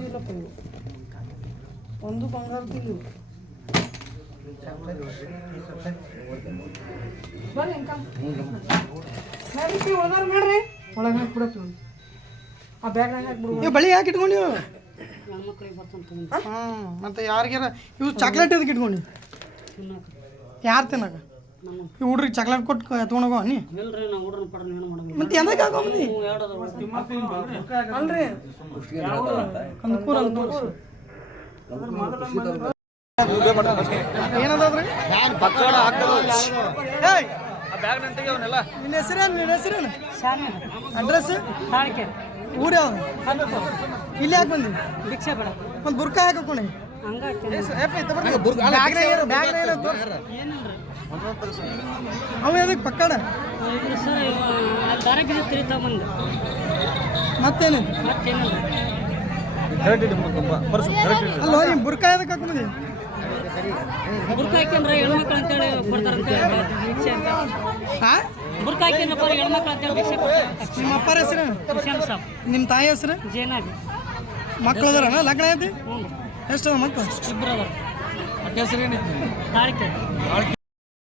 ಇಲ್ಲಪ್ಪ ಇವು ಒಂದು ಬಂಗಾರದ್ದು ಇವು ಬರ್ರಿ ಅಂಕ ಮಾಡ್ರಿ ಒಳಗೆ ಹಾಕ್ಬಿಡಪ್ಪ ಆ ಬ್ಯಾಗ್ನಾಗ ಹಾಕ್ಬಿಡು ನೀವು ಬಳಿ ಯಾಕೆ ಇಟ್ಕೊಂಡು ಹಾಂ ಮತ್ತು ಯಾರಿಗಾರ ಇವು ಚಾಕ್ಲೇಟ್ ಇದಕ್ಕೆ ಇಟ್ಕೊಂಡು ಯಾರು ತಿನ್ನಕ ಈ ಹುಡ್ರಿಗೆ ಚಾಕ್ಲೇಟ್ ಕೊಟ್ಟು ತೊಗೊಂಡೋಗೋ ನೀ ಮತ್ತೆ ಎಂದಕ್ಕೆ ಹಾಕೊಂಬಂದಿ ಅಲ್ರಿ ಕಂದಕೂರ ಅಂತ ತೋರಿಸಿ ಏನದ್ರಿ ನಿನ್ನ ಹೆಸರೇನು ಅಡ್ರೆಸ್ ಊರು ಯಾವ್ದು ಇಲ್ಲಿ ಯಾಕೆ ಬಂದಿ ಭಿಕ್ಷೆ ಬೇಡ ಒಂದು ಬುರ್ಕಾ ಹಾಕೋಣಿ ಅವ ಅದಕ್ಕೆ ಪಕ್ಕಡ ಮತ್ತೇನು ಅಲ್ಲೋ ನೀವು ಬುರ್ಕಾ ಅದಕ್ಕೆ ಹಾಕೊಂಡಿ ಬುರ್ಕ ಹಾಕ್ಯಂದ್ರೆ ಹೆಣ್ಮಕ್ಳು ಅಂತೇಳಿ ಕೊಡ್ತಾರಂತೆ ಬುರ್ಕ ಹಾಕ್ಯಂದ್ರಪ್ಪ ಹೆಣ್ಮಕ್ಳು ಅಂತೇಳಿ ಭಿಕ್ಷೆ ಕೊಡ್ತಾರೆ. ನಿಮ್ಮ ಅಪ್ಪರ ಹೆಸರು ನಿಮ್ಮ ತಾಯಿ ಹೆಸರು ಜೇನಾಗಿ ಮಕ್ಳು ಅದಾರ ಲಗ್ನ ಐತಿ ಎಷ್ಟು ಅದ ಮಕ್ಕಳು ಇಬ್ಬರು ಅದಾರ. ಹೆಸರು ಏನಿತ್ತು ತಾಳಿಕೆ